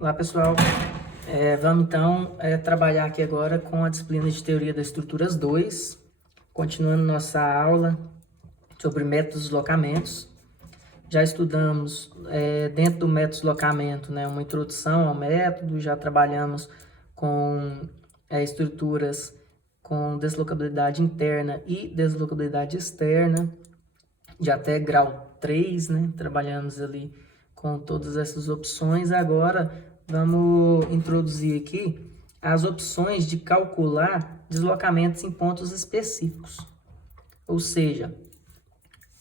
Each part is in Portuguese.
Olá pessoal, vamos então trabalhar aqui agora com a disciplina de Teoria das Estruturas 2, continuando nossa aula sobre métodos de deslocamentos. Já estudamos dentro do método de deslocamento, né, uma introdução ao método, já trabalhamos com estruturas com deslocabilidade interna e deslocabilidade externa, de até grau 3, né, trabalhamos ali com todas essas opções. Agora vamos introduzir aqui as opções de calcular deslocamentos em pontos específicos. Ou seja,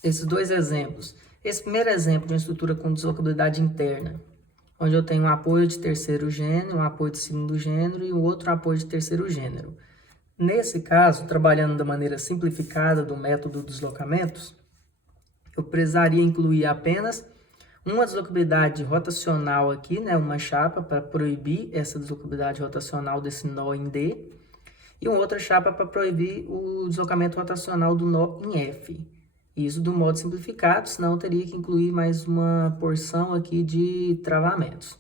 esses dois exemplos. Esse primeiro exemplo de uma estrutura com deslocabilidade interna, onde eu tenho um apoio de terceiro gênero, um apoio de segundo gênero e um outro apoio de terceiro gênero. Nesse caso, trabalhando da maneira simplificada do método dos deslocamentos, eu precisaria incluir apenas uma deslocabilidade rotacional aqui, né, uma chapa para proibir essa deslocabilidade rotacional desse nó em D, e uma outra chapa para proibir o deslocamento rotacional do nó em F. Isso do modo simplificado, senão eu teria que incluir mais uma porção aqui de travamentos.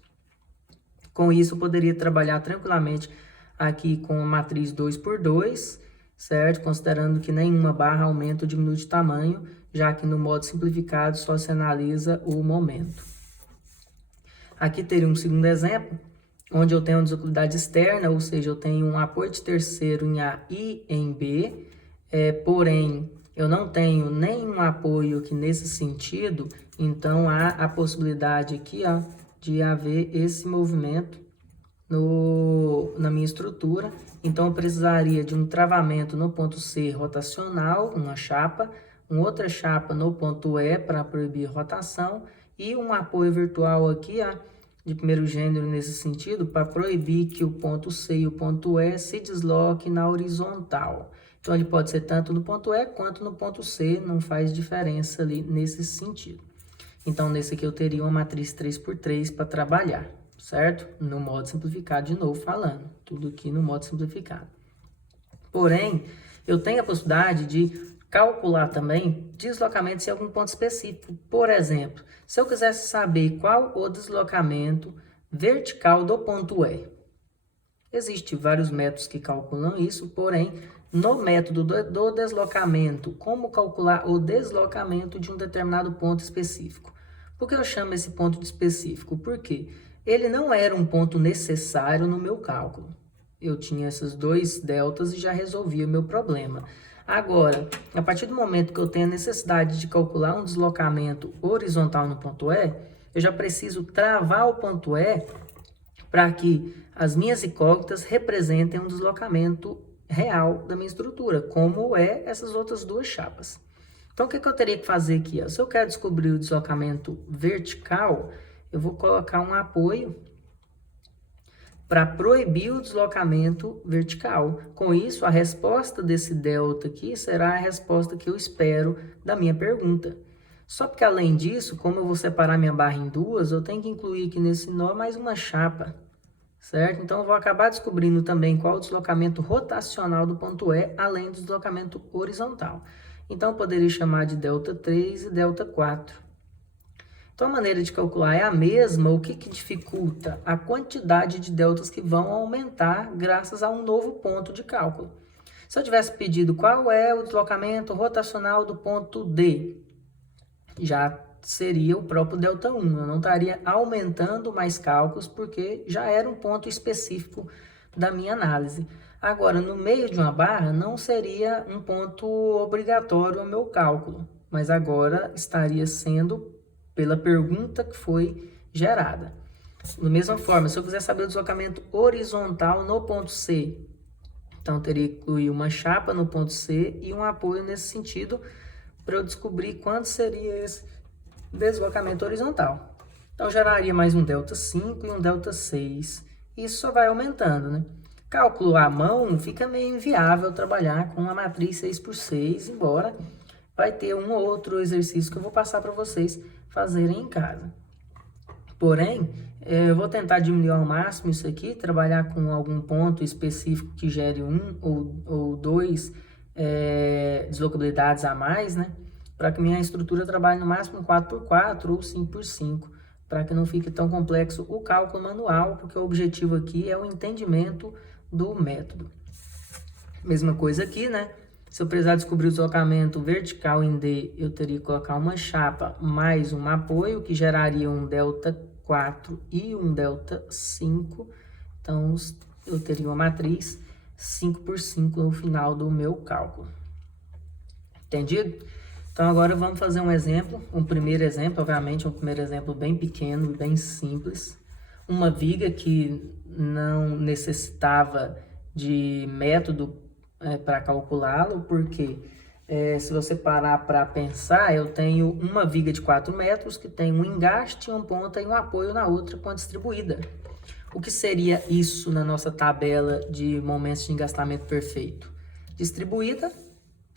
Com isso, eu poderia trabalhar tranquilamente aqui com a matriz 2×2, certo? Considerando que nenhuma barra aumenta ou diminui de tamanho, já que no modo simplificado só se analisa o momento. Aqui teria um segundo exemplo, onde eu tenho uma deslocabilidade externa, ou seja, eu tenho um apoio de terceiro em A e em B, porém eu não tenho nenhum apoio aqui nesse sentido, então há a possibilidade aqui, ó, de haver esse movimento na minha estrutura. Então eu precisaria de um travamento no ponto C rotacional, uma chapa, uma outra chapa no ponto E para proibir rotação e um apoio virtual aqui, ó, de primeiro gênero nesse sentido, para proibir que o ponto C e o ponto E se desloquem na horizontal. Então ele pode ser tanto no ponto E quanto no ponto C, não faz diferença ali nesse sentido. Então nesse aqui eu teria uma matriz 3×3 para trabalhar, certo? No modo simplificado, de novo falando, tudo aqui no modo simplificado. Porém, eu tenho a possibilidade de calcular também deslocamentos em algum ponto específico. Por exemplo, se eu quisesse saber qual o deslocamento vertical do ponto E. Existem vários métodos que calculam isso, porém, no método do deslocamento, como calcular o deslocamento de um determinado ponto específico? Por que eu chamo esse ponto de específico? Porque ele não era um ponto necessário no meu cálculo. Eu tinha esses dois deltas e já resolvia o meu problema. Agora, a partir do momento que eu tenho a necessidade de calcular um deslocamento horizontal no ponto E, eu já preciso travar o ponto E para que as minhas incógnitas representem um deslocamento real da minha estrutura, como é essas outras duas chapas. Então, o que eu teria que fazer aqui? Se eu quero descobrir o deslocamento vertical, eu vou colocar um apoio para proibir o deslocamento vertical. Com isso, a resposta desse delta aqui será a resposta que eu espero da minha pergunta. Só que, além disso, como eu vou separar minha barra em duas, eu tenho que incluir aqui nesse nó mais uma chapa, certo? Então, eu vou acabar descobrindo também qual o deslocamento rotacional do ponto E, além do deslocamento horizontal. Então, eu poderia chamar de delta 3 e delta 4. Então, a maneira de calcular é a mesma, o que dificulta? A quantidade de deltas que vão aumentar graças a um novo ponto de cálculo. Se eu tivesse pedido qual é o deslocamento rotacional do ponto D, já seria o próprio delta 1. Eu não estaria aumentando mais cálculos, porque já era um ponto específico da minha análise. Agora, no meio de uma barra, não seria um ponto obrigatório ao meu cálculo, mas agora estaria sendo pela pergunta que foi gerada. Da mesma forma, se eu quiser saber o deslocamento horizontal no ponto C, então teria que incluir uma chapa no ponto C e um apoio nesse sentido para eu descobrir quanto seria esse deslocamento horizontal. Então geraria mais um delta 5 e um delta 6. Isso só vai aumentando, né? Cálculo à mão fica meio inviável trabalhar com uma matriz 6×6, embora vai ter um ou outro exercício que eu vou passar para vocês fazerem em casa. Porém, eu vou tentar diminuir ao máximo isso aqui, trabalhar com algum ponto específico que gere um ou dois deslocabilidades a mais, né? Para que minha estrutura trabalhe no máximo 4×4 ou 5×5, para que não fique tão complexo o cálculo manual, porque o objetivo aqui é o entendimento do método. Mesma coisa aqui, né? Se eu precisar descobrir o deslocamento vertical em D, eu teria que colocar uma chapa mais um apoio, que geraria um delta 4 e um delta 5. Então, eu teria uma matriz 5 por 5 no final do meu cálculo. Entendido? Então, agora vamos fazer um exemplo, um primeiro exemplo, obviamente, um primeiro exemplo bem pequeno e bem simples. Uma viga que não necessitava de método para calculá-lo, porque se você parar para pensar, eu tenho uma viga de 4 metros que tem um engaste, uma ponta e um apoio na outra ponta distribuída. O que seria isso na nossa tabela de momentos de engastamento perfeito? Distribuída,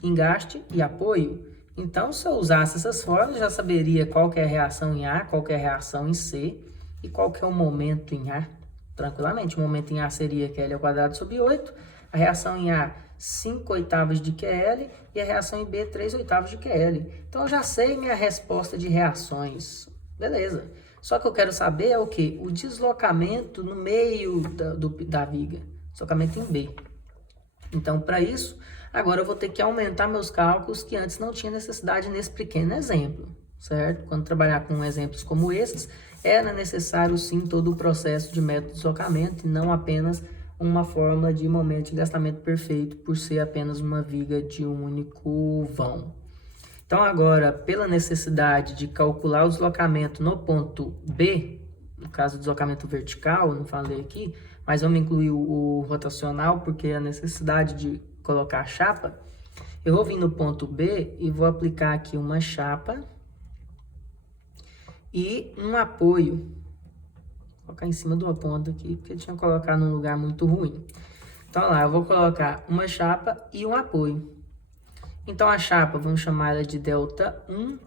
engaste e apoio. Então, se eu usasse essas fórmulas, já saberia qual que é a reação em A, qual que é a reação em C e qual que é o momento em A. Tranquilamente, o momento em A seria QL² sobre 8, a reação em A 5/8 de QL e a reação em B 3/8 de QL. Então, eu já sei minha resposta de reações. Beleza. Só que eu quero saber é o quê? O deslocamento no meio da viga. Deslocamento em B. Então, para isso, agora eu vou ter que aumentar meus cálculos que antes não tinha necessidade nesse pequeno exemplo, certo? Quando trabalhar com exemplos como esses, era necessário sim todo o processo de método de deslocamento e não apenas uma fórmula de momento de engastamento perfeito por ser apenas uma viga de um único vão. Então agora, pela necessidade de calcular o deslocamento no ponto B, no caso do deslocamento vertical, não falei aqui, mas vamos incluir o rotacional, porque a necessidade de colocar a chapa, eu vou vir no ponto B e vou aplicar aqui uma chapa e um apoio. Vou colocar em cima de uma ponta aqui, porque eu tinha colocado num lugar muito ruim. Então lá, eu vou colocar uma chapa e um apoio. Então a chapa, vamos chamar ela de delta 1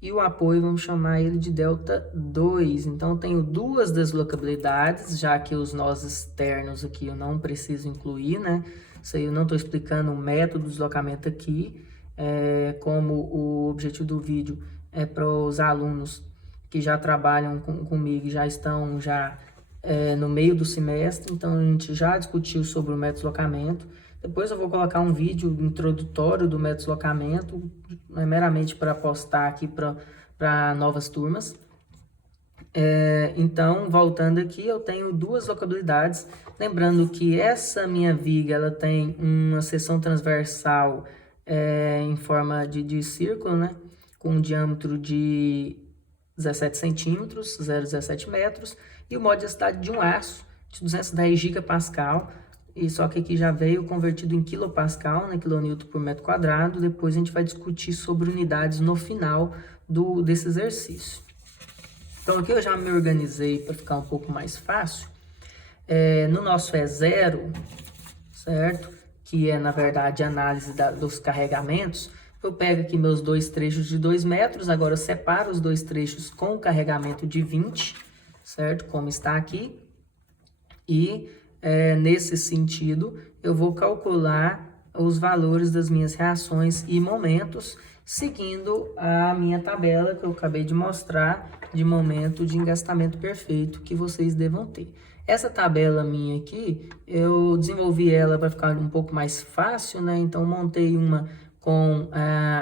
e o apoio vamos chamar ele de delta 2. Então eu tenho duas deslocabilidades, já que os nós externos aqui eu não preciso incluir, né? Isso aí eu não estou explicando o método do deslocamento aqui, como o objetivo do vídeo é para os alunos que já trabalham comigo e já estão no meio do semestre, então a gente já discutiu sobre o método de deslocamento. Depois eu vou colocar um vídeo introdutório do método de deslocamento, meramente para postar aqui para novas turmas. Então, voltando aqui, eu tenho duas locabilidades. Lembrando que essa minha viga, ela tem uma seção transversal em forma de círculo, né? Com um diâmetro de 17 centímetros, 0,17 metros, e o modo de elasticidade de um aço de 210 gigapascal, e só que aqui já veio convertido em quilopascal, né, quilonewton por metro quadrado. Depois a gente vai discutir sobre unidades no final desse exercício. Então aqui eu já me organizei para ficar um pouco mais fácil. No nosso E0, certo? Que é, na verdade, a análise dos carregamentos. Eu pego aqui meus dois trechos de 2 metros, agora eu separo os dois trechos com carregamento de 20, certo? Como está aqui. E, nesse sentido, eu vou calcular os valores das minhas reações e momentos, seguindo a minha tabela que eu acabei de mostrar de momento de engastamento perfeito que vocês devam ter. Essa tabela minha aqui, eu desenvolvi ela para ficar um pouco mais fácil, né? Então, montei uma com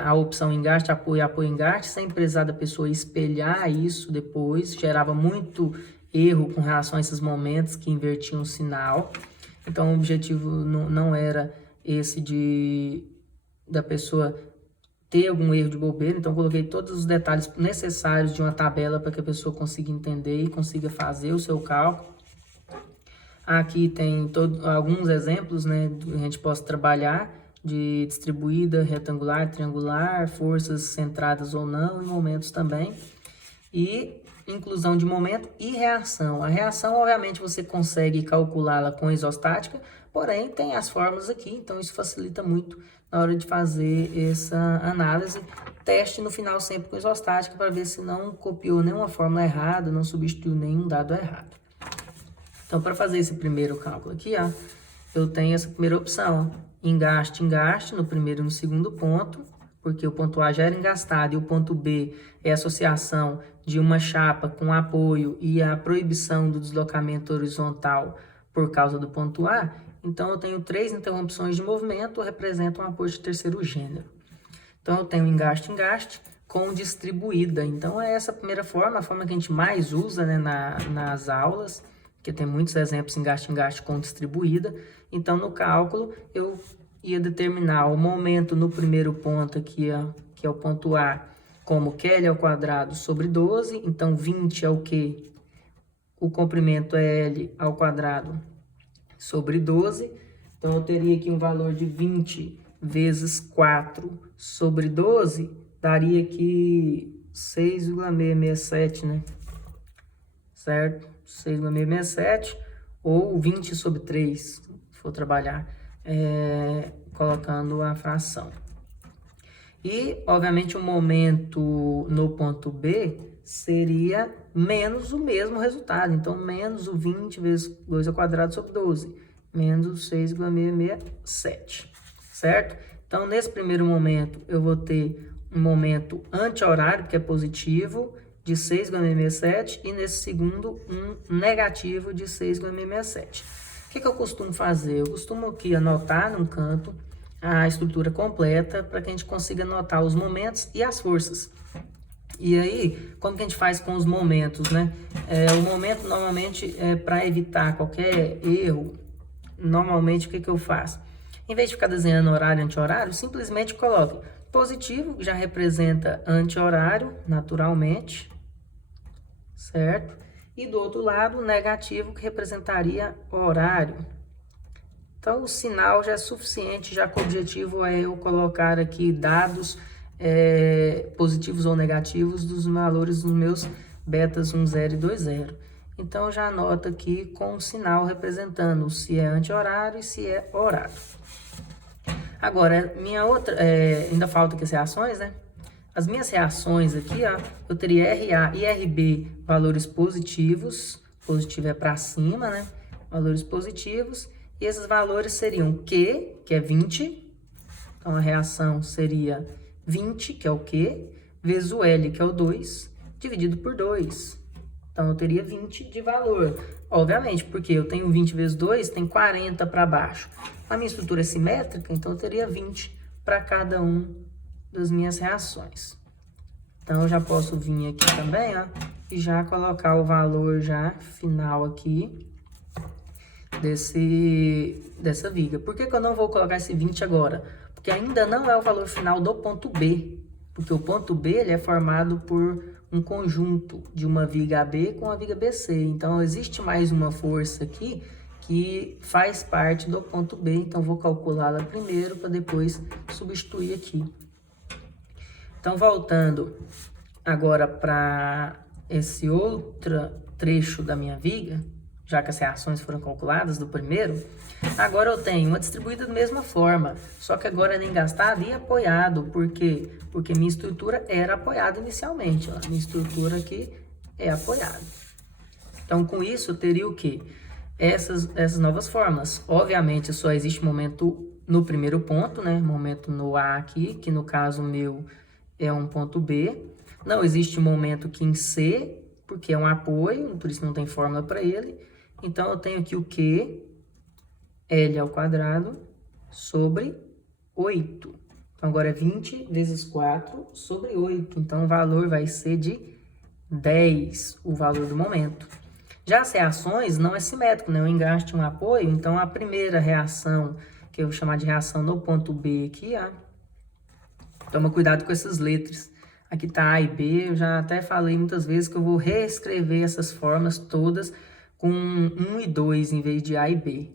a opção engaste, apoio, apoio, engaste, sem precisar da pessoa espelhar isso depois, gerava muito erro com relação a esses momentos que invertiam o sinal. Então, o objetivo não era esse da pessoa ter algum erro de bobeira, então coloquei todos os detalhes necessários de uma tabela para que a pessoa consiga entender e consiga fazer o seu cálculo. Aqui tem alguns exemplos, né, que a gente possa trabalhar, de distribuída, retangular, triangular, forças centradas ou não, e momentos também. E inclusão de momento e reação. A reação, obviamente, você consegue calculá-la com isostática, porém tem as fórmulas aqui, então isso facilita muito na hora de fazer essa análise. Teste no final sempre com isostática para ver se não copiou nenhuma fórmula errada, não substituiu nenhum dado errado. Então, para fazer esse primeiro cálculo aqui, ó, eu tenho essa primeira opção, ó, engaste, engaste, no primeiro e no segundo ponto, porque o ponto A já era engastado e o ponto B é a associação de uma chapa com apoio e a proibição do deslocamento horizontal por causa do ponto A, então eu tenho 3 interrupções de movimento, representam um apoio de terceiro gênero. Então eu tenho engaste-engaste com distribuída. Então é essa a primeira forma, a forma que a gente mais usa, né, nas aulas, que tem muitos exemplos engaste-engaste com distribuída. Então no cálculo eu ia determinar o momento no primeiro ponto aqui, ó, que é o ponto A, como QL ao quadrado sobre 12, então 20 é o quê? O comprimento é L ao quadrado sobre 12, então eu teria aqui um valor de 20 vezes 4 sobre 12, daria aqui 6,667, né? Certo? 6,667, ou 20 sobre 3, se for trabalhar, colocando a fração. E, obviamente, o momento no ponto B seria menos o mesmo resultado. Então, menos o 20 vezes 2 ao quadrado sobre 12. Menos o 6,667. Certo? Então, nesse primeiro momento, eu vou ter um momento anti-horário, que é positivo, de 6,667. E nesse segundo, um negativo de 6,667. O que eu costumo fazer? Eu costumo aqui anotar num canto a estrutura completa para que a gente consiga notar os momentos e as forças. E aí, como que a gente faz com os momentos, né? O momento, normalmente, para evitar qualquer erro, normalmente, o que eu faço? Em vez de ficar desenhando horário e anti-horário, simplesmente coloco positivo, que já representa anti-horário, naturalmente, certo? E do outro lado, negativo, que representaria horário. Então, o sinal já é suficiente, já que o objetivo é eu colocar aqui dados positivos ou negativos dos valores dos meus betas 1, 0 e 2, 0. Então, já anoto aqui com um sinal representando se é anti-horário e se é horário. Agora, minha outra, ainda falta aqui as reações, né? As minhas reações aqui, ó, eu teria RA e RB valores positivos, positivo é para cima, né? Valores positivos. E esses valores seriam Q, que é 20, então a reação seria 20, que é o Q, vezes o L, que é o 2, dividido por 2. Então, eu teria 20 de valor. Obviamente, porque eu tenho 20 vezes 2, tem 40 para baixo. A minha estrutura é simétrica, então eu teria 20 para cada um das minhas reações. Então, eu já posso vir aqui também, ó, e já colocar o valor já final aqui dessa viga. Por que eu não vou colocar esse 20 agora? Porque ainda não é o valor final do ponto B. Porque o ponto B ele é formado por um conjunto de uma viga AB com a viga BC. Então, existe mais uma força aqui que faz parte do ponto B. Então, vou calculá-la primeiro para depois substituir aqui. Então, voltando agora para esse outro trecho da minha viga, já que as reações foram calculadas do primeiro, agora eu tenho uma distribuída da mesma forma, só que agora é engastado e apoiado. Por quê? Porque minha estrutura era apoiada inicialmente. Ó. Minha estrutura aqui é apoiada. Então, com isso, eu teria o quê? Essas novas formas. Obviamente, só existe momento no primeiro ponto, né? Momento no A aqui, que no caso meu é um ponto B. Não existe momento aqui em C, porque é um apoio, por isso não tem fórmula para ele. Então, eu tenho aqui o Q, L ao quadrado, sobre 8. Então, agora é 20 vezes 4 sobre 8. Então, o valor vai ser de 10, o valor do momento. Já as reações não é simétrico, né? Eu engaste um apoio, então a primeira reação, que eu vou chamar de reação no ponto B aqui, ó. Toma cuidado com essas letras. Aqui tá A e B, eu já até falei muitas vezes que eu vou reescrever essas formas todas com 1 e 2 em vez de A e B.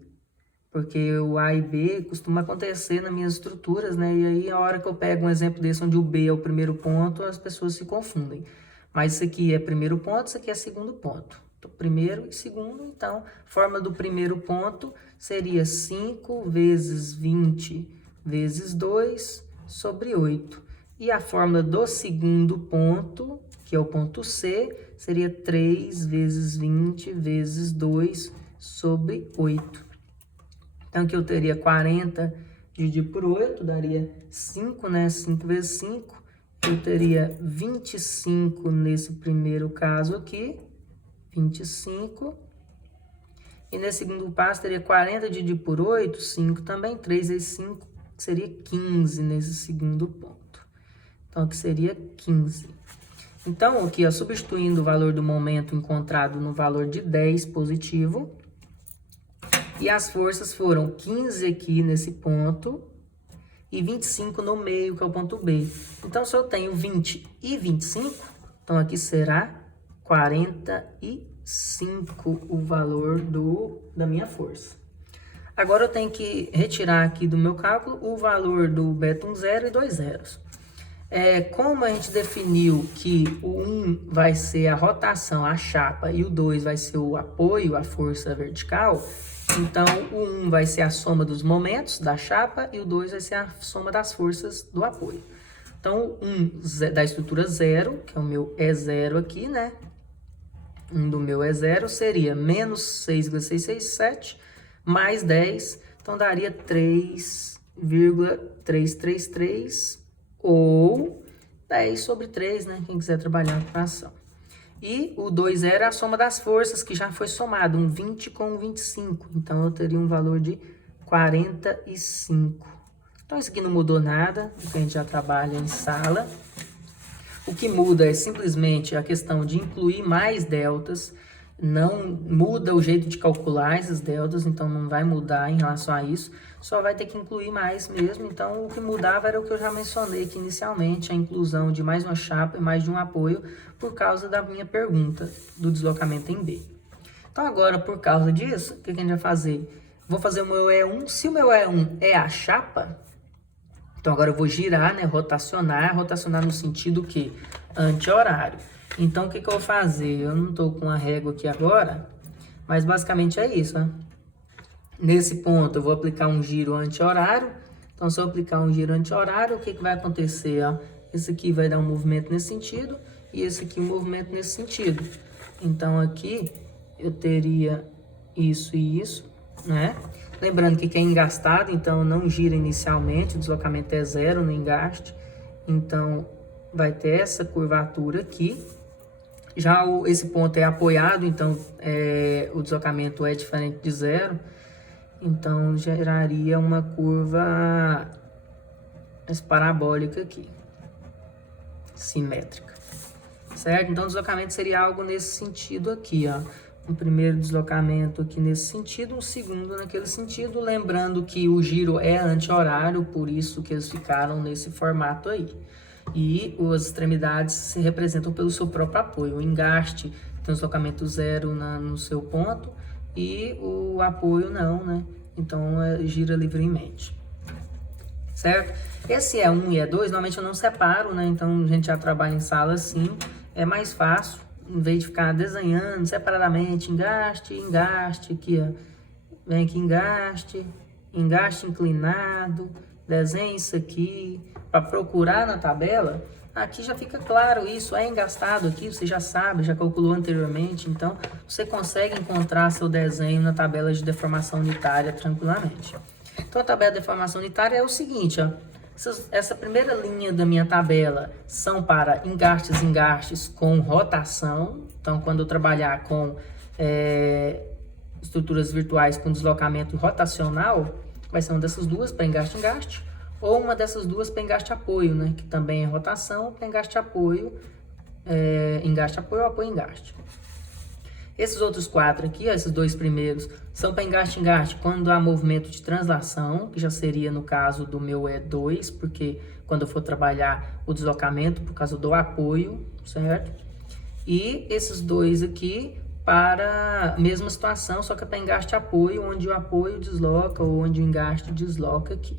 Porque o A e B costuma acontecer nas minhas estruturas, né? E aí, a hora que eu pego um exemplo desse, onde o B é o primeiro ponto, as pessoas se confundem. Mas isso aqui é primeiro ponto, isso aqui é segundo ponto. Então, primeiro e segundo, então, forma do primeiro ponto seria 5 vezes 20 vezes 2 sobre 8. E a fórmula do segundo ponto, que é o ponto C, seria 3 vezes 20 vezes 2 sobre 8. Então, aqui eu teria 40 dividido por 8, daria 5, né? 5 vezes 5 eu teria 25 nesse primeiro caso aqui, 25. E nesse segundo passo teria 40 dividido por 8, 5 também, 3 vezes 5 seria 15 nesse segundo ponto. Então aqui seria 15. Então aqui, ó, substituindo o valor do momento encontrado no valor de 10 positivo. E as forças foram 15 aqui nesse ponto e 25 no meio, que é o ponto B. Então, se eu tenho 20 e 25, então aqui será 45 o valor da minha força. Agora eu tenho que retirar aqui do meu cálculo o valor do beta 1 zero e 2 zeros. Como a gente definiu que o 1 vai ser a rotação, a chapa, e o 2 vai ser o apoio, a força vertical, então o 1 vai ser a soma dos momentos da chapa e o 2 vai ser a soma das forças do apoio. Então, o 1 da estrutura 0, que é o meu E0 aqui, né? 1 do meu E0 seria menos 6,667 mais 10, então daria 3,333 ou 10 sobre 3, né? Quem quiser trabalhar com fração. E o 2 era a soma das forças, que já foi somado, um 20 com um 25. Então, eu teria um valor de 45. Então, isso aqui não mudou nada, porque a gente já trabalha em sala. O que muda é simplesmente a questão de incluir mais deltas. Não muda o jeito de calcular esses deltas, então não vai mudar em relação a isso. Só vai ter que incluir mais mesmo. Então, o que mudava era o que eu já mencionei aqui inicialmente, a inclusão de mais uma chapa e mais de um apoio, por causa da minha pergunta do deslocamento em B. Então, agora, por causa disso, o que a gente vai fazer? Vou fazer o meu E1. Se o meu E1 é a chapa, então agora eu vou girar, né? Rotacionar no sentido que anti-horário. Então, o que eu vou fazer? Eu não estou com a régua aqui agora, mas basicamente é isso, né? Nesse ponto, eu vou aplicar um giro anti-horário. Então, se eu aplicar um giro anti-horário, o que vai acontecer? Ó? Esse aqui vai dar um movimento nesse sentido e esse aqui um movimento nesse sentido. Então, aqui eu teria isso e isso, né? Lembrando que é engastado, então não gira inicialmente, o deslocamento é zero no engaste. Então, vai ter essa curvatura aqui. Já esse ponto é apoiado, então o deslocamento é diferente de zero. Então, geraria uma curva parabólica aqui, simétrica, certo? Então, o deslocamento seria algo nesse sentido aqui, ó. Um primeiro deslocamento aqui nesse sentido, um segundo naquele sentido. Lembrando que o giro é anti-horário, por isso que eles ficaram nesse formato aí. E as extremidades se representam pelo seu próprio apoio. O engaste tem um deslocamento zero no seu ponto e o apoio não, né? Então, gira livremente, certo? Esse E1 e E2, normalmente eu não separo, né? Então, a gente já trabalha em sala assim, é mais fácil, em vez de ficar desenhando separadamente, engaste, aqui, ó. Vem aqui, engaste inclinado, desenha isso aqui, para procurar na tabela. Aqui já fica claro isso, é engastado aqui, você já sabe, já calculou anteriormente, então você consegue encontrar seu desenho na tabela de deformação unitária tranquilamente. Então a tabela de deformação unitária é o seguinte, ó, essa primeira linha da minha tabela são para engastes com rotação. Então, quando eu trabalhar com estruturas virtuais com deslocamento rotacional, vai ser uma dessas duas para engaste, ou uma dessas duas para engaste-apoio, né? Que também é rotação, para engaste-apoio, apoio-engaste. Esses outros quatro aqui, ó, esses dois primeiros, são para engaste, quando há movimento de translação, que já seria no caso do meu E2, porque quando eu for trabalhar o deslocamento por causa do apoio, certo? E esses dois aqui para a mesma situação, só que é para engaste-apoio, onde o apoio desloca ou onde o engaste desloca aqui,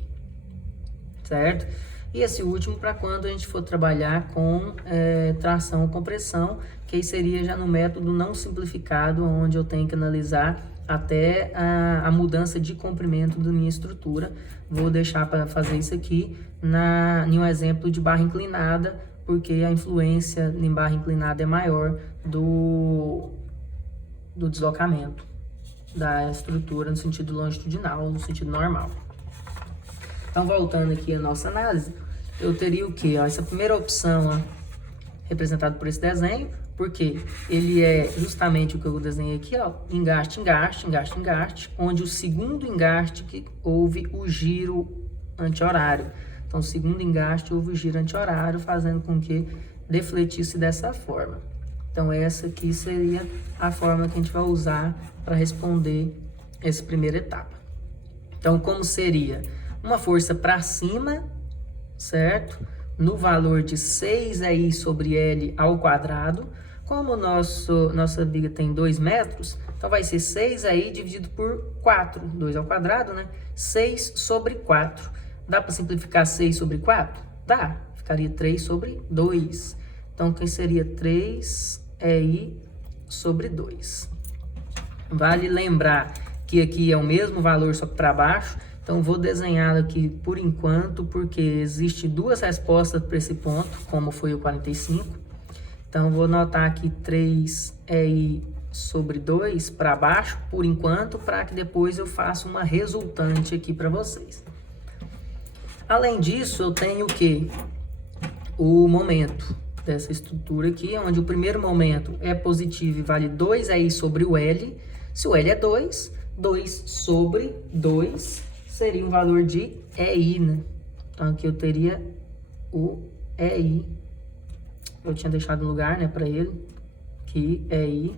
certo? E esse último para quando a gente for trabalhar com tração ou compressão, que aí seria já no método não simplificado, onde eu tenho que analisar até a mudança de comprimento da minha estrutura. Vou deixar para fazer isso aqui em um exemplo de barra inclinada, porque a influência em barra inclinada é maior do deslocamento da estrutura no sentido longitudinal, no sentido normal. Então, voltando aqui à nossa análise, eu teria o quê? Ó, essa primeira opção, ó, representada por esse desenho, porque ele é justamente o que eu desenhei aqui, ó, engaste, engaste, engaste, engaste, onde o segundo engaste que houve o giro anti-horário. Então, o segundo engaste houve o giro anti-horário, fazendo com que defletisse dessa forma. Então, essa aqui seria a forma que a gente vai usar para responder essa primeira etapa. Então, como seria? Uma força para cima, certo? No valor de 6i sobre L ao quadrado. Como nossa viga tem 2 metros, então vai ser 6i dividido por 4. 2 ao quadrado, né? 6 sobre 4. Dá para simplificar 6 sobre 4? Dá. Ficaria 3 sobre 2. Então, que seria 3i sobre 2. Vale lembrar que aqui é o mesmo valor, só que para baixo. Então, vou desenhar aqui por enquanto, porque existe 2 respostas para esse ponto, como foi o 45. Então, vou anotar aqui 3i sobre 2 para baixo, por enquanto, para que depois eu faça uma resultante aqui para vocês. Além disso, eu tenho o quê? O momento dessa estrutura aqui, onde o primeiro momento é positivo e vale 2i sobre o L. Se o L é 2, 2 sobre 2 seria um valor de EI, né? Então, aqui eu teria o EI. Eu tinha deixado lugar, né, para ele, que EI,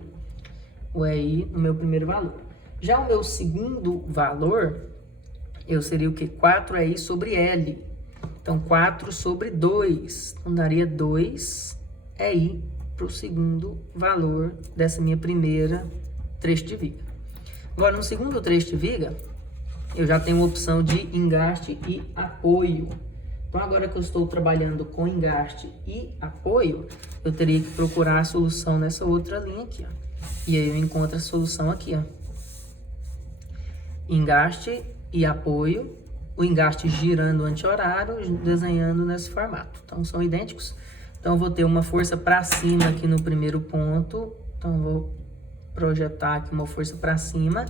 o EI no meu primeiro valor. Já o meu segundo valor, eu seria o que? 4EI sobre L. Então, 4 sobre 2. Então, daria 2EI para o segundo valor dessa minha primeira trecho de viga. Agora, no segundo trecho de viga, eu já tenho uma opção de engaste e apoio. Então, agora que eu estou trabalhando com engaste e apoio, eu teria que procurar a solução nessa outra linha aqui, ó. E aí eu encontro a solução aqui, ó. Engaste e apoio, o engaste girando anti-horário, desenhando nesse formato. Então, são idênticos. Então, eu vou ter uma força para cima aqui no primeiro ponto. Então, eu vou projetar aqui uma força para cima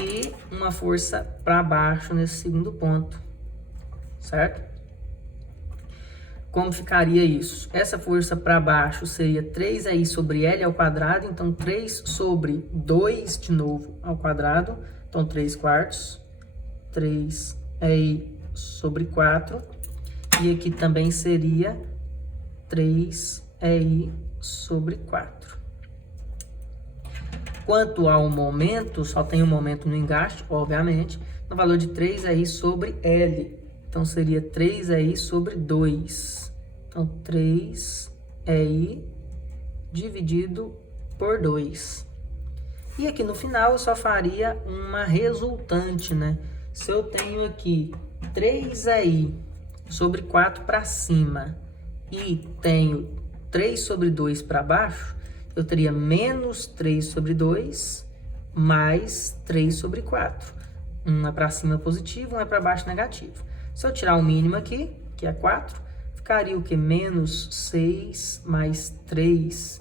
e uma força para baixo nesse segundo ponto, certo? Como ficaria isso? Essa força para baixo seria 3i sobre L ao quadrado, então 3 sobre 2 de novo ao quadrado, então 3 quartos, 3i sobre 4, e aqui também seria 3i sobre 4. Quanto ao momento, só tem um momento no engaste, obviamente, no valor de 3i sobre L, então seria 3i sobre 2. Então, 3i dividido por 2. E aqui no final eu só faria uma resultante, né? Se eu tenho aqui 3i sobre 4 para cima e tenho 3 sobre 2 para baixo, eu teria menos 3 sobre 2 mais 3 sobre 4. Um é para cima positivo, um é para baixo negativo. Se eu tirar o mínimo aqui, que é 4, ficaria o que? Menos 6 mais 3.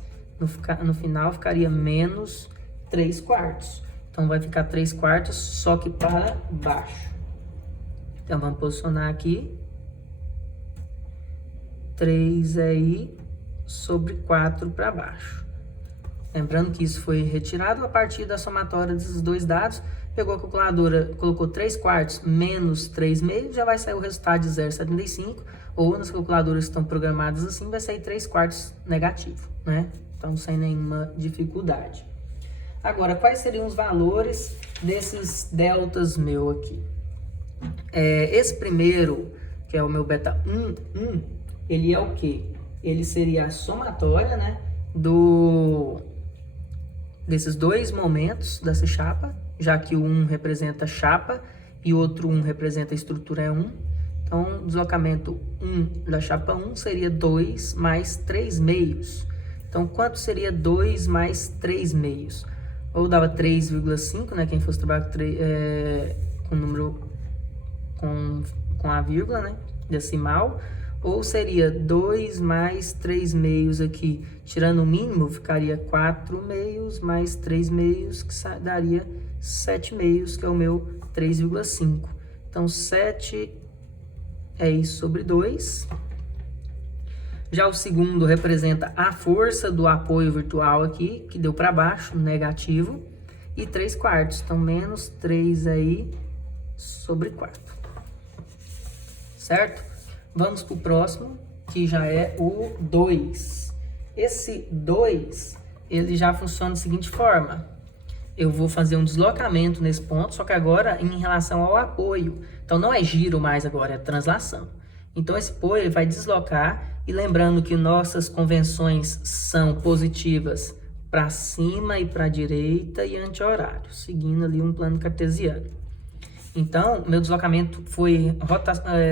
No final ficaria menos 3 quartos. Então, vai ficar 3 quartos, só que para baixo. Então, vamos posicionar aqui. 3i sobre 4 para baixo. Lembrando que isso foi retirado a partir da somatória desses dois dados. Pegou a calculadora, colocou 3 quartos menos 3 meios, já vai sair o resultado de 0,75. Ou nas calculadoras que estão programadas assim, vai sair 3 quartos negativo, né? Então, sem nenhuma dificuldade. Agora, quais seriam os valores desses deltas meu aqui? Esse primeiro, que é o meu beta 1, ele é o quê? Ele seria a somatória, né, desses dois momentos dessa chapa, já que o 1 representa chapa e o outro 1 representa a estrutura 1. Então, o deslocamento 1 da chapa 1 seria 2 mais 3 meios. Então, quanto seria 2 mais 3 meios? Ou dava 3,5, né? Quem fosse trabalhar com número com a vírgula, né? Decimal. Ou seria 2 mais 3 meios aqui, tirando o mínimo, ficaria 4 meios mais 3 meios, que daria 7 meios, que é o meu 3,5. Então, 7 EI sobre 2. Já o segundo representa a força do apoio virtual aqui, que deu para baixo, negativo. E 3/4, então menos 3 EI sobre 4. Certo? Vamos para o próximo, que já é o 2. Esse 2, ele já funciona da seguinte forma. Eu vou fazer um deslocamento nesse ponto, só que agora em relação ao apoio. Então não é giro mais agora, é translação. Então esse apoio ele vai deslocar, e lembrando que nossas convenções são positivas para cima e para a direita e anti-horário, seguindo ali um plano cartesiano. Então, meu deslocamento foi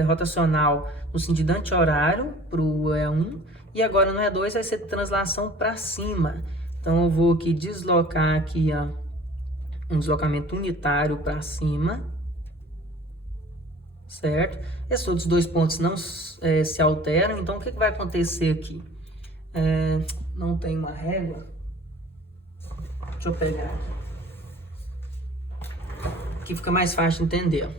rotacional no sentido anti-horário para o E1, e agora no E2 vai ser translação para cima. Então, eu vou aqui deslocar aqui, ó, um deslocamento unitário para cima, certo? Esses outros dois pontos não se alteram, então o que vai acontecer aqui? Não tem uma régua. Deixa eu pegar aqui. Aqui fica mais fácil de entender.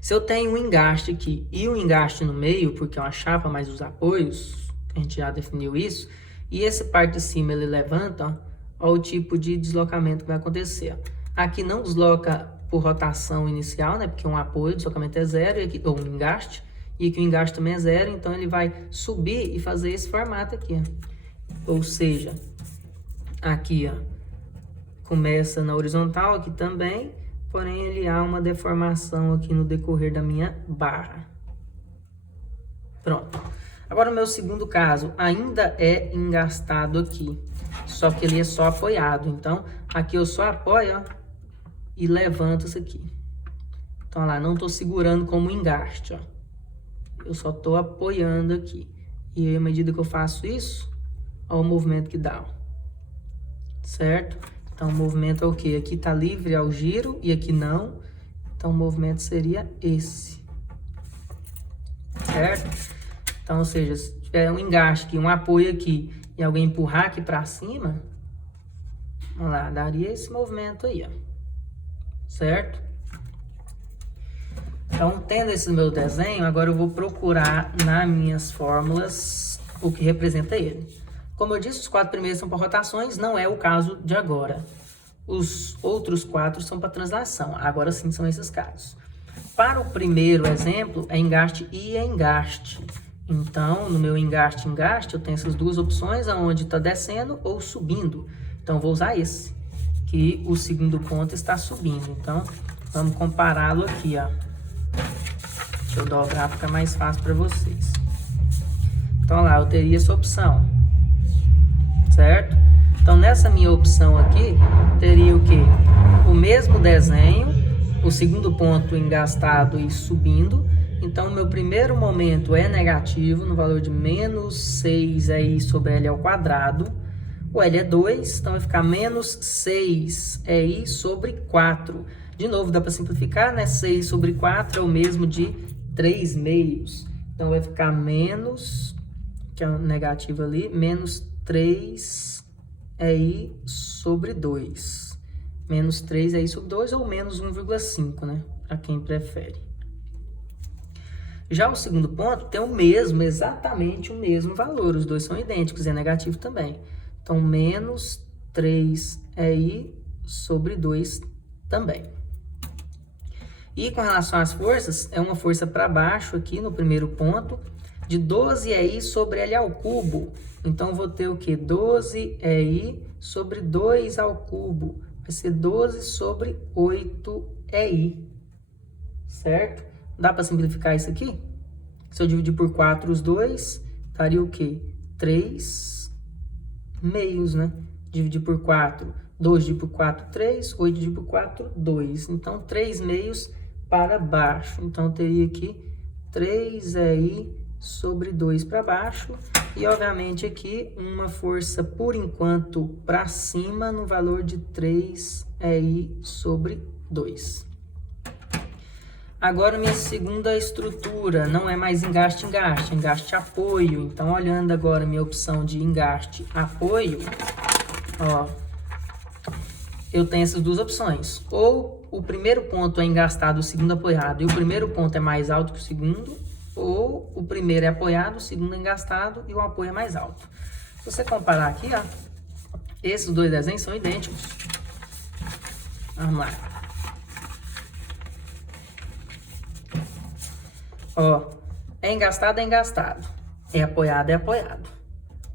Se eu tenho um engaste aqui e um engaste no meio, porque é uma chapa mais os apoios, a gente já definiu isso, e essa parte de cima ele levanta, ó o tipo de deslocamento que vai acontecer. Aqui não desloca por rotação inicial, né? Porque um apoio, o deslocamento é 0, ou um engaste, e aqui o engaste também é 0, então ele vai subir e fazer esse formato aqui, ó. Ou seja, aqui, ó, começa na horizontal, aqui também, porém ele há uma deformação aqui no decorrer da minha barra. Pronto. Agora o meu segundo caso ainda é engastado aqui, só que ele é só apoiado. Então, aqui eu só apoio, ó, e levanto isso aqui. Então, olha lá, não estou segurando como engaste, ó. Eu só estou apoiando aqui. E aí, à medida que eu faço isso, ó o movimento que dá, ó. Certo? Então, o movimento é o quê? Aqui está livre ao giro e aqui não. Então, o movimento seria esse. Certo? Então, ou seja, se tiver um engaste aqui, um apoio aqui, e alguém empurrar aqui para cima, vamos lá, daria esse movimento aí, ó. Certo? Então, tendo esse meu desenho, agora eu vou procurar nas minhas fórmulas o que representa ele. Como eu disse, os 4 primeiros são para rotações, não é o caso de agora. Os outros 4 são para translação, agora sim são esses casos. Para o primeiro exemplo, é engaste e engaste. Então, no meu engaste, eu tenho essas duas opções, onde está descendo ou subindo. Então, vou usar esse, que o segundo ponto está subindo. Então, vamos compará-lo aqui, ó. Deixa eu dobrar, fica mais fácil para vocês. Então, lá, eu teria essa opção, certo? Então, nessa minha opção aqui, teria o quê? O mesmo desenho, o segundo ponto engastado e subindo. Então, o meu primeiro momento é negativo, no valor de menos 6 aí sobre L ao quadrado. O L é 2, então vai ficar menos 6 EI sobre 4. De novo, dá para simplificar, né? 6 sobre 4 é o mesmo de 3 meios. Então, vai ficar menos, que é um negativo ali, menos 3 EI sobre 2. Menos 3 EI sobre 2 ou menos 1,5, né? Para quem prefere. Já o segundo ponto tem o mesmo, exatamente o mesmo valor. Os dois são idênticos, é negativo também. Então, menos 3 EI sobre 2 também. E com relação às forças, é uma força para baixo aqui no primeiro ponto, de 12 EI sobre L ao cubo. Então, vou ter o quê? 12 EI sobre 2 ao cubo. Vai ser 12 sobre 8 EI. Certo? Dá para simplificar isso aqui? Se eu dividir por 4 os dois, daria o quê? 3 meios, né? Dividir por 4, 2 dividir por 4, 3, 8 dividir por 4, 2. Então, 3 meios para baixo. Então, eu teria aqui 3 EI sobre 2 para baixo. E, obviamente, aqui uma força, por enquanto, para cima, no valor de 3 EI sobre 2. Agora, minha segunda estrutura não é mais engaste, apoio. Então, olhando agora minha opção de engaste, apoio, ó, eu tenho essas duas opções. Ou o primeiro ponto é engastado, o segundo apoiado, e o primeiro ponto é mais alto que o segundo, ou o primeiro é apoiado, o segundo é engastado e o apoio é mais alto. Se você comparar aqui, ó, esses dois desenhos são idênticos. Vamos lá. Ó, é engastado, é apoiado, é apoiado.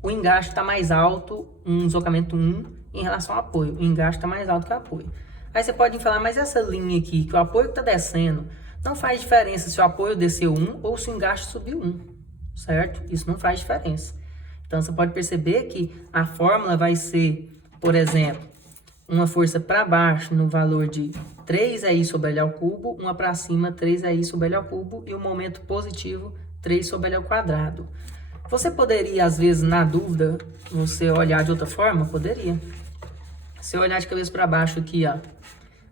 O engaste está mais alto, um deslocamento 1, em relação ao apoio. O engaste está mais alto que o apoio. Aí você pode falar, mas essa linha aqui, que o apoio está descendo, não faz diferença se o apoio desceu 1 ou se o engaste subiu 1, certo? Isso não faz diferença. Então, você pode perceber que a fórmula vai ser, por exemplo, uma força para baixo no valor de 3i sobre L ao cubo, uma para cima 3i sobre L ao cubo e o momento positivo 3 sobre L ao quadrado. Você poderia, às vezes, na dúvida, você olhar de outra forma? Poderia. Se eu olhar de cabeça para baixo aqui, ó,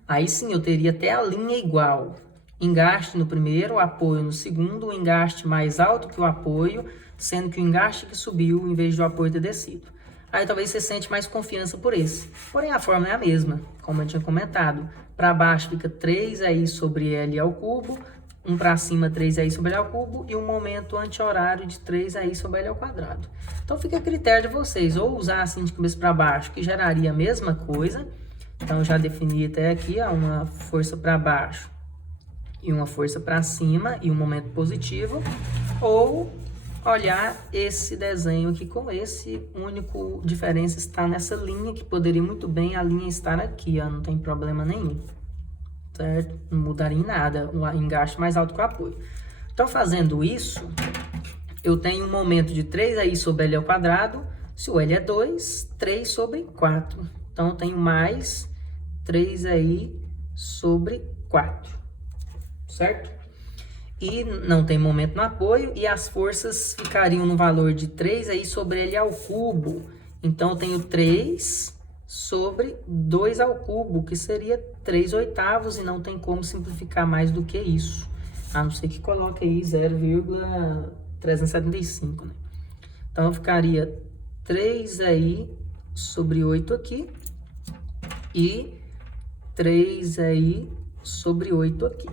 aí sim eu teria até a linha igual. Engaste no primeiro, apoio no segundo, o engaste mais alto que o apoio, sendo que o engaste que subiu em vez do apoio ter descido. Aí talvez você sente mais confiança por esse. Porém, a fórmula é a mesma, como eu tinha comentado. Para baixo fica 3i sobre L ao cubo, um para cima 3i sobre L ao cubo e um momento anti-horário de 3i sobre L ao quadrado. Então fica a critério de vocês, ou usar assim de cabeça para baixo, que geraria a mesma coisa. Então já defini até aqui, ó, uma força para baixo e uma força para cima e um momento positivo, ou olhar esse desenho aqui com esse, único diferença está nessa linha, que poderia muito bem a linha estar aqui, ó, não tem problema nenhum, certo? Não mudaria em nada, o engaste mais alto que o apoio. Então, fazendo isso, eu tenho um momento de 3i sobre L ao quadrado, se o L é 2, 3 sobre 4. Então, eu tenho mais 3i sobre 4, certo? E não tem momento no apoio, e as forças ficariam no valor de 3i sobre L ao cubo. Então, eu tenho 3 sobre 2 ao cubo, que seria 3 oitavos, e não tem como simplificar mais do que isso. A não ser que coloque aí 0,375, né? Então, ficaria 3i sobre 8 aqui, e 3i sobre 8 aqui.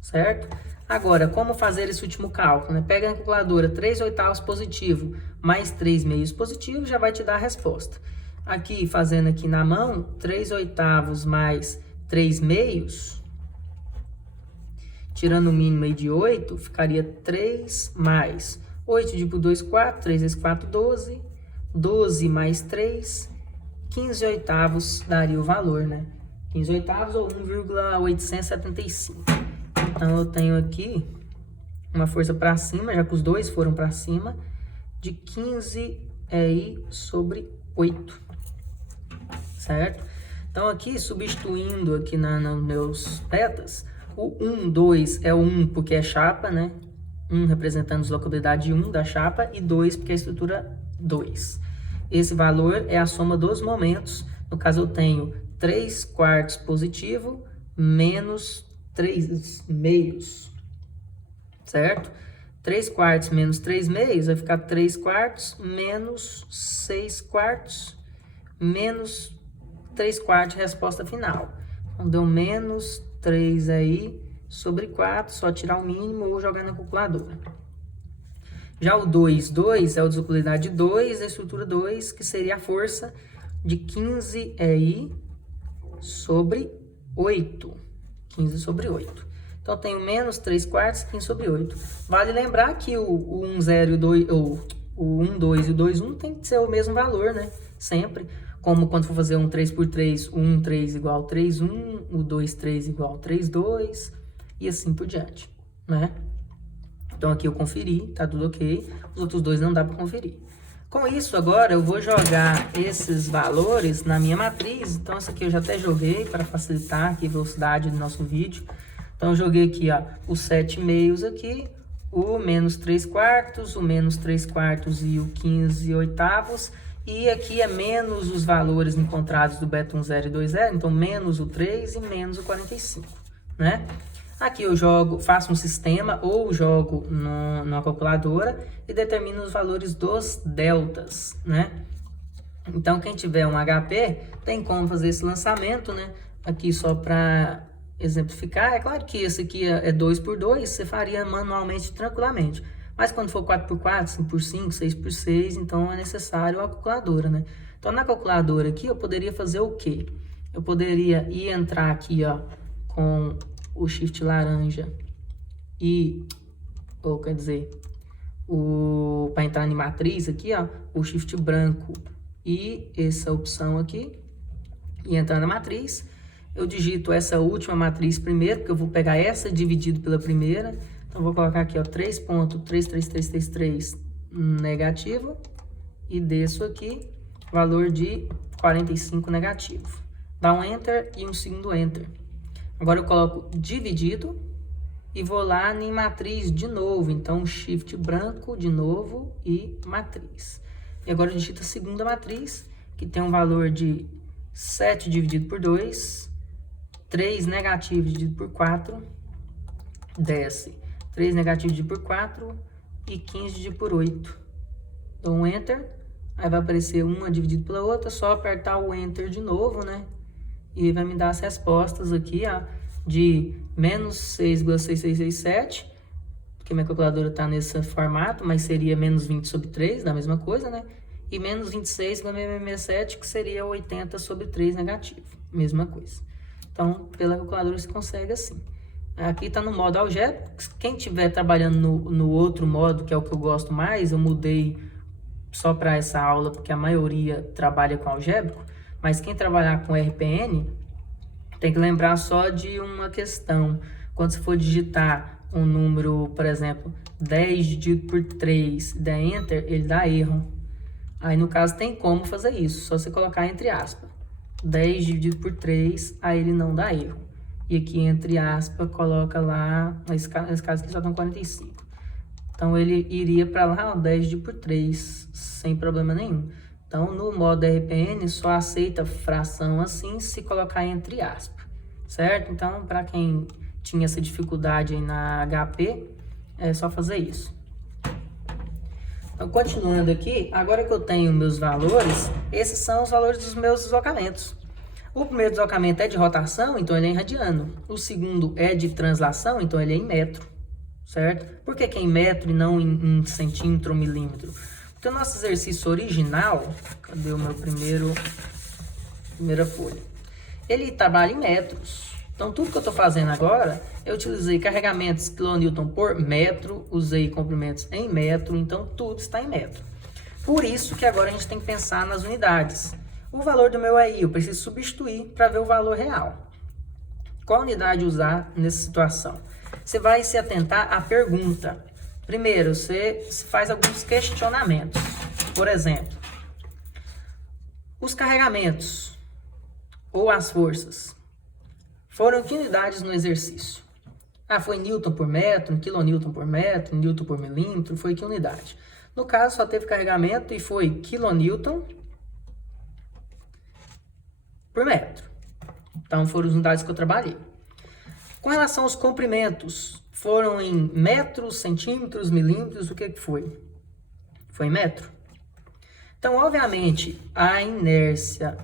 Certo? Agora, como fazer esse último cálculo, né? Pega na calculadora 3 oitavos positivo mais 3 meios positivo, já vai te dar a resposta. Aqui, fazendo aqui na mão, 3 oitavos mais 3 meios, tirando o mínimo aí de 8, ficaria 3 mais 8 dividido por 2, 4, 3 vezes 4, 12, 12 mais 3, 15 oitavos daria o valor, né? 15 oitavos ou 1,875. Então, eu tenho aqui uma força para cima, já que os dois foram para cima, de 15i sobre 8, certo? Então, aqui, substituindo aqui nos meus betas, o 1, 2 é o 1 porque é chapa, né? 1 representando a deslocabilidade 1 da chapa e 2 porque é a estrutura 2. Esse valor é a soma dos momentos. No caso, eu tenho 3 quartos positivo menos 3 meios, certo? 3 quartos menos 3 meios vai ficar 3 quartos menos 6 quartos menos 3 quartos, resposta final. Então, deu menos 3 aí sobre 4, só tirar o mínimo ou jogar na calculadora. Já o 2, 2 é a deslocabilidade 2, a estrutura 2, que seria a força de 15i sobre 8. 15 sobre 8. Então, eu tenho menos 3 quartos, 15 sobre 8. Vale lembrar que o 1, 0 e o 2, o 1, 2 e o 2, 1 tem que ser o mesmo valor, né? Sempre. Como quando for fazer um 3 por 3, o 1, 3 igual a 3, 1, o 2, 3 igual a 3, 2, e assim por diante, né? Então, aqui eu conferi, tá tudo ok. Os outros dois não dá para conferir. Com isso, agora, eu vou jogar esses valores na minha matriz. Então, isso aqui eu já até joguei para facilitar aqui a velocidade do nosso vídeo. Então, eu joguei aqui, ó, os 7 meios aqui, o menos 3 quartos, o menos 3 quartos e o 15 oitavos. E aqui é menos os valores encontrados do beta 1, 0 e 2, 0. Então, menos o 3 e menos o 45, né? Aqui eu jogo, faço um sistema ou jogo numa calculadora e determino os valores dos deltas, né? Então, quem tiver um HP, tem como fazer esse lançamento, né? Aqui só para exemplificar, é claro que esse aqui é 2 por 2, você faria manualmente tranquilamente. Mas quando for 4 por 4, 5 por 5, 6 por 6, então é necessário a calculadora, né? Então na calculadora aqui eu poderia fazer o quê? Eu poderia entrar aqui, ó, com o shift laranja ou quer dizer, para entrar em matriz aqui, ó, o shift branco e essa opção aqui, e entrar na matriz. Eu digito essa última matriz primeiro, porque eu vou pegar essa dividido pela primeira. Então, vou colocar aqui, ó, 3.33333 negativo e desço aqui, valor de 45 negativo. Dá um Enter e um segundo Enter. Agora eu coloco dividido e vou lá em matriz de novo. Então, Shift branco de novo e matriz. E agora eu digito a segunda matriz, que tem um valor de 7 dividido por 2, 3 negativo dividido por 4, desce. 3 negativo dividido por 4 e 15 dividido por 8. Dou um Enter, aí vai aparecer uma dividido pela outra, só apertar o Enter de novo, né? E vai me dar as respostas aqui, ó, de menos 6,6667, porque minha calculadora está nesse formato, mas seria menos 20 sobre 3, da mesma coisa, né? E menos 26,667, que seria 80 sobre 3 negativo, mesma coisa. Então, pela calculadora se consegue assim. Aqui está no modo algébrico. Quem estiver trabalhando no outro modo, que é o que eu gosto mais, eu mudei só para essa aula, porque a maioria trabalha com algébrico, mas quem trabalhar com RPN, tem que lembrar só de uma questão. Quando você for digitar um número, por exemplo, 10 dividido por 3, der Enter, ele dá erro. Aí, no caso, tem como fazer isso, só você colocar entre aspas. 10 dividido por 3, aí ele não dá erro. E aqui, entre aspas, coloca lá, nesse caso aqui só estão 45. Então, ele iria para lá, ó, 10 dividido por 3, sem problema nenhum. Então, no modo RPN, só aceita fração assim, se colocar entre aspas, certo? Então, para quem tinha essa dificuldade aí na HP, é só fazer isso. Então, continuando aqui, agora que eu tenho meus valores, esses são os valores dos meus deslocamentos. O primeiro deslocamento é de rotação, então ele é em radiano. O segundo é de translação, então ele é em metro, certo? Por que é em metro e não em centímetro ou milímetro? Porque o nosso exercício original, cadê o meu primeira folha? Ele trabalha em metros. Então, tudo que eu estou fazendo agora, eu utilizei carregamentos kN por metro, usei comprimentos em metro, então tudo está em metro. Por isso que agora a gente tem que pensar nas unidades. O valor do meu aí, eu preciso substituir para ver o valor real. Qual unidade usar nessa situação? Você vai se atentar à pergunta. Primeiro, você faz alguns questionamentos. Por exemplo, os carregamentos ou as forças foram que unidades no exercício? Ah, foi Newton por metro, quilonewton por metro, Newton por milímetro, foi que unidade? No caso, só teve carregamento e foi quilonewton por metro. Então, foram as unidades que eu trabalhei. Com relação aos comprimentos, foram em metros, centímetros, milímetros, o que foi? Foi em metro. Então, obviamente, a inércia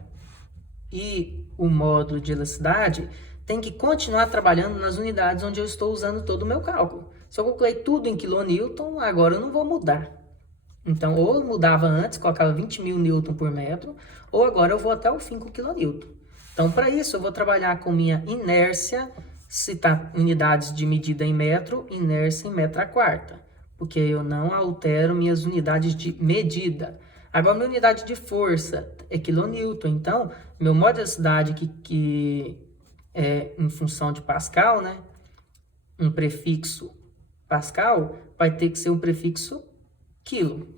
e o módulo de elasticidade tem que continuar trabalhando nas unidades onde eu estou usando todo o meu cálculo. Se eu calculei tudo em quilonewton, agora eu não vou mudar. Então, ou eu mudava antes, colocava 20.000 newton por metro, ou agora eu vou até o fim com quilonewton. Então, para isso, eu vou trabalhar com minha inércia, se tá unidades de medida em metro, inércia em metro a quarta, porque eu não altero minhas unidades de medida. Agora, minha unidade de força é quilonewton, então, meu modo de elasticidade que é em função de Pascal, né? Um prefixo Pascal vai ter que ser um prefixo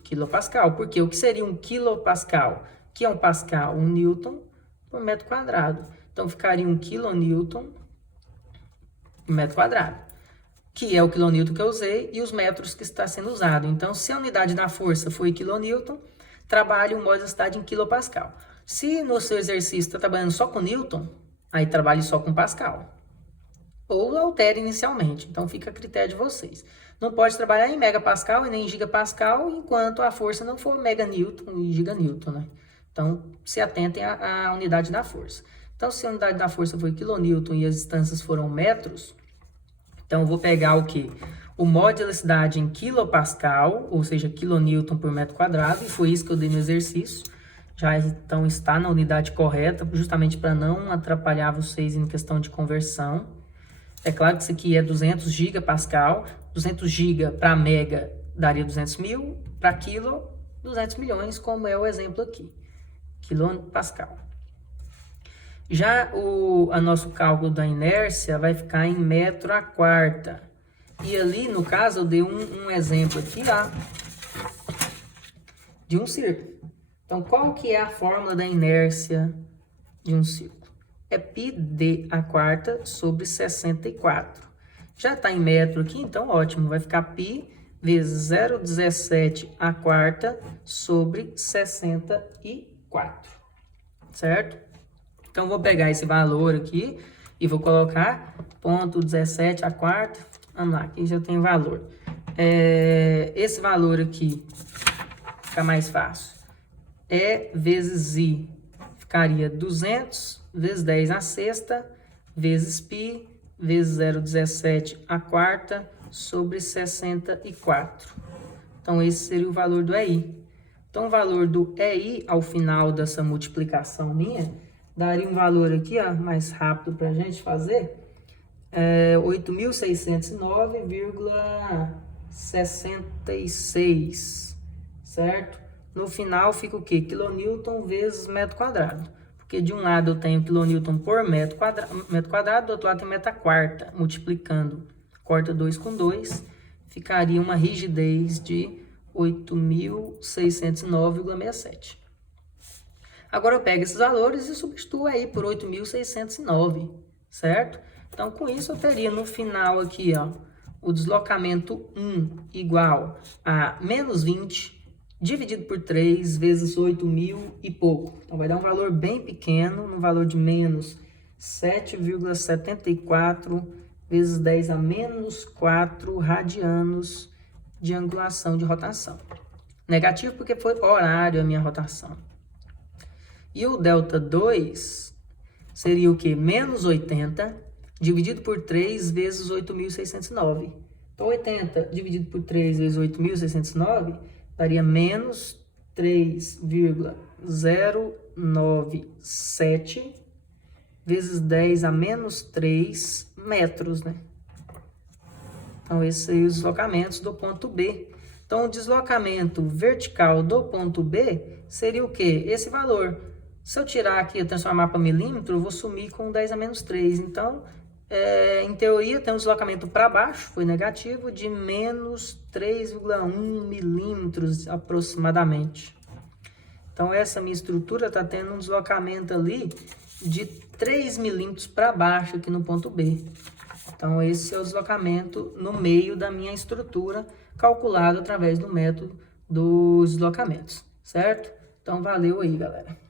quilopascal. Porque o que seria um quilopascal? Que é um pascal? Um newton por metro quadrado. Então, ficaria um quilonewton por metro quadrado, que é o quilonewton que eu usei e os metros que está sendo usado. Então, se a unidade da força foi quilonewton, trabalhe o modo de elasticidade em quilopascal. Se no seu exercício está trabalhando só com newton, aí trabalhe só com pascal. Ou altere inicialmente, então fica a critério de vocês. Não pode trabalhar em megapascal e nem em gigapascal, enquanto a força não for meganewton e giganewton, né? Então, se atentem à unidade da força. Então, se a unidade da força foi quilonewton e as distâncias foram metros, então eu vou pegar o quê? O mol de elasticidade em quilopascal, ou seja, quilonewton por metro quadrado, e foi isso que eu dei no exercício. Já então está na unidade correta, justamente para não atrapalhar vocês em questão de conversão. É claro que isso aqui é 200 gigapascal, 200 giga para mega daria 200 mil, para quilo, 200 milhões, como é o exemplo aqui, quilopascal. Já o nosso cálculo da inércia vai ficar em metro a quarta. E ali, no caso, eu dei um exemplo aqui, ó, de um círculo. Então, qual que é a fórmula da inércia de um círculo? É πd a quarta sobre 64. Já está em metro aqui, então ótimo. Vai ficar π vezes 0,17 a quarta sobre 64. Certo? Então, vou pegar esse valor aqui e vou colocar 0,17 a quarta. Vamos lá, aqui já tem valor. Esse valor aqui fica mais fácil. E vezes I ficaria 200 vezes 10 a sexta, vezes π, vezes 0,17 a quarta, sobre 64. Então, esse seria o valor do EI. Então, o valor do EI ao final dessa multiplicação minha, daria um valor aqui, ó, mais rápido para a gente fazer, 8.609,66, certo? No final fica o quê? Quilonewton vezes metro quadrado. Porque de um lado eu tenho quilonewton por metro quadrado, do outro lado tem metro a quarta. Multiplicando, corta 2 com 2, ficaria uma rigidez de 8.609,67. Agora eu pego esses valores e substituo aí por 8.609, certo? Então, com isso eu teria no final aqui, ó, o deslocamento 1 igual a menos 20 dividido por 3 vezes 8.000 e pouco. Então, vai dar um valor bem pequeno, um valor de menos 7,74 vezes 10 a menos 4 radianos de angulação de rotação. Negativo porque foi horário a minha rotação. E o delta 2 seria o quê? Menos 80 dividido por 3 vezes 8.609. Então, 80 dividido por 3 vezes 8.609 daria menos 3,097 vezes 10 a menos 3 metros, né? Então, esses seriam os deslocamentos do ponto B. Então, o deslocamento vertical do ponto B seria o quê? Esse valor. Se eu tirar aqui e transformar para milímetro, eu vou sumir com 10 a menos 3. Então, em teoria, tem um deslocamento para baixo, foi negativo, de menos 3,1 milímetros aproximadamente. Então, essa minha estrutura está tendo um deslocamento ali de 3 milímetros para baixo aqui no ponto B. Então, esse é o deslocamento no meio da minha estrutura, calculado através do método dos deslocamentos, certo? Então, valeu aí, galera.